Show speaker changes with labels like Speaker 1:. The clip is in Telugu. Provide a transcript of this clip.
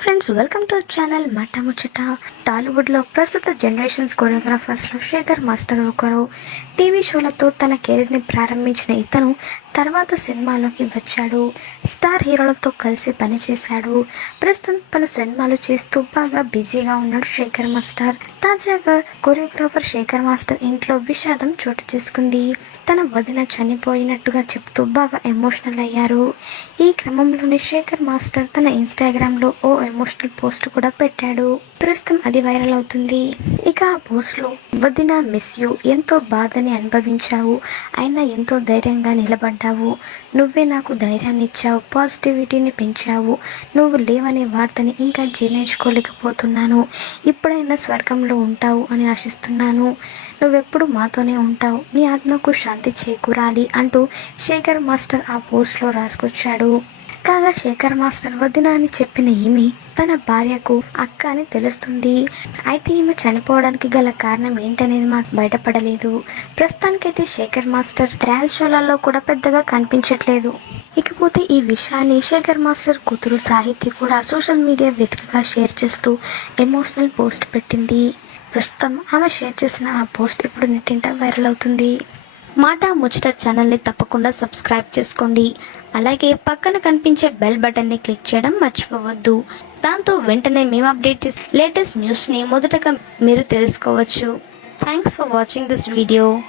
Speaker 1: ఫ్రెండ్స్ వెల్కమ్ టు ఛానల్ మాట ముచ్చట టాలీవుడ్లో ప్రస్తుత జనరేషన్స్ కొరియోగ్రాఫర్స్లో శేఖర్ మాస్టర్ ఒకరు. టీవీ షోలతో తన కెరీర్ని ప్రారంభించిన ఇతను తర్వాత సినిమాలోకి వచ్చాడు. స్టార్ హీరోలతో కలిసి పనిచేశాడు. ప్రస్తుతం పలు సినిమాలు చేస్తూ బాగా బిజీగా ఉన్నాడు శేఖర్ మాస్టర్. తాజాగా కొరియోగ్రాఫర్ శేఖర్ మాస్టర్ ఇంట్లో విషాదం చోటు చేసుకుంది. తన వదిన చనిపోయినట్టుగా చెప్తూ బాగా ఎమోషనల్ అయ్యారు. ఈ క్రమంలోనే శేఖర్ మాస్టర్ తన ఇన్స్టాగ్రామ్లో ఓ ఎమోషనల్ పోస్ట్ కూడా పెట్టాడు. ప్రస్తుతం అది వైరల్ అవుతుంది. ఇక ఆ పోస్ట్లో వదిన మిస్ యూ ఎంతో బాధని అనుభవించావు. అయినా ఎంతో ధైర్యంగా నిలబడ్డావు. నువ్వే నాకు ధైర్యాన్ని ఇచ్చావు. పాజిటివిటీని పెంచావు. నువ్వు లేవనే వార్తని ఇంకా జీర్ణించుకోలేకపోతున్నాను ఇప్పుడైనా స్వర్గంలో ఉంటావు అని ఆశిస్తున్నాను. నువ్వెప్పుడు మాతోనే ఉంటావు. నీ ఆత్మకు శాంతి చేకూరాలి అంటూ శేఖర్ మాస్టర్ ఆ పోస్ట్లో రాసుకొచ్చాడు. కాగా శేఖర్ మాస్టర్ వదిన అని చెప్పిన ఈమె తన భార్యకు అక్క అని తెలుస్తుంది. అయితే ఈమె చనిపోవడానికి గల కారణం ఏంటనేది మాకు బయటపడలేదు. ప్రస్తుతానికైతే శేఖర్ మాస్టర్ డ్యాన్స్ షోలలో కూడా పెద్దగా కనిపించట్లేదు. ఇకపోతే ఈ విషయాన్ని శేఖర్ మాస్టర్ కూతురు సాహిత్య కూడా సోషల్ మీడియా వ్యక్తిగా షేర్ చేస్తూ ఎమోషనల్ పోస్ట్ పెట్టింది. ప్రస్తుతం ఆమె షేర్ చేసిన ఆ పోస్ట్ ఇప్పుడు నెట్టింట వైరల్ అవుతుంది. మాట ముచ్చట ఛానల్ని తప్పకుండా సబ్స్క్రైబ్ చేసుకోండి. అలాగే పక్కన కనిపించే బెల్ బటన్ని క్లిక్ చేయడం మర్చిపోవద్దు. దాంతో వెంటనే మేము అప్డేట్ చేసే లేటెస్ట్ న్యూస్ని మొదటగా మీరు తెలుసుకోవచ్చు. Thanks for watching this video